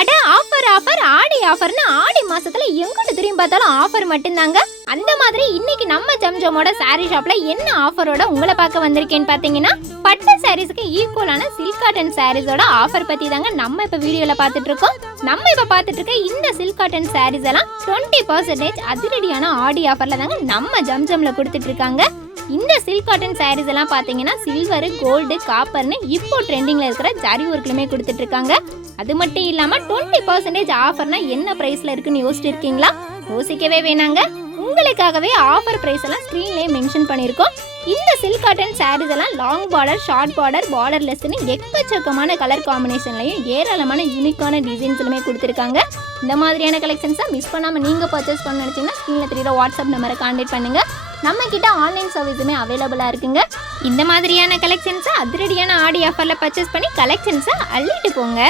அட offer offer ஆடி ஆஃபர்னு ஆடி மாசத்துல எங்கிட்டு திரும்பி பார்த்தாலும் ஆஃபர் மட்டும்தாங்க. அந்த மாதிரி இன்னைக்கு நம்ம ஜம்ஜமோட சாரி ஷாப்ல என்ன ஆஃபரோட உங்களை பார்க்க வந்திருக்கேன்னு பாத்தீங்கன்னா, பட்டு சாரீஸ்க்கு ஈக்குவலான சில்க் காட்டன் சாரீஸோட ஆஃபர் பத்தி தாங்க நம்ம இப்ப வீடியோல பாத்துட்டு இருக்கோம். நம்ம இப்ப பாத்துட்டு இருக்க இந்த சில்க் காட்டன் சாரீஸ் எல்லாம் 20% அதிரடியான ஆடி ஆஃபர்ல தாங்க நம்ம ஜம்ஜம்ல கொடுத்துட்டு இருக்காங்க. இந்த சில்க் காட்டன் சாரீஸ் எல்லாம் பாத்தீங்கன்னா சில்வர், கோல்டு, காப்பர்னு இப்போ ட்ரெண்டிங்ல இருக்கிற ஜரி ஒர்க்லயுமே கொடுத்துட்டு இருக்காங்க. அது மட்டும் இல்லாம 20% ஆஃபர்னா என்ன பிரைஸ்ல இருக்குன்னு யோசிச்சு இருக்கீங்களா? யோசிக்கவே வேணாங்க, உங்களுக்காகவே ஆஃபர் பிரைஸ் எல்லாம் ஸ்கிரீன்லயே மென்ஷன் பண்ணிருக்கோம். இந்த சில்க் காட்டன் சாரீஸ் எல்லாம் லாங் பார்டர், ஷார்ட் பார்டர், பார்டர்லெஸ்னு எக்கச்சக்கமான கலர் காம்பினேஷன்லயும் ஏராளமான யூனிக்கான டிசைன்ஸ்லுமே கொடுத்துருக்காங்க. இந்த மாதிரியான கலெக்ஷன்ஸை மிஸ் பண்ணாம நீங்க பர்ச்சேஸ் பண்ண நினைச்சீங்கன்னா ஸ்கிரீன்ல தெரியுற வாட்ஸ்அப் நம்பரை கான்டாக்ட் பண்ணுங்க. நம்ம கிட்ட ஆன்லைன் சர்வீஸுமே அவைலபிளா இருக்குங்க. இந்த மாதிரியான கலெக்ஷன்ஸை அதிரடியான ஆடி ஆஃபர்ல பர்ச்சேஸ் பண்ணி கலெக்ஷன்ஸை அள்ளிட்டு போங்க.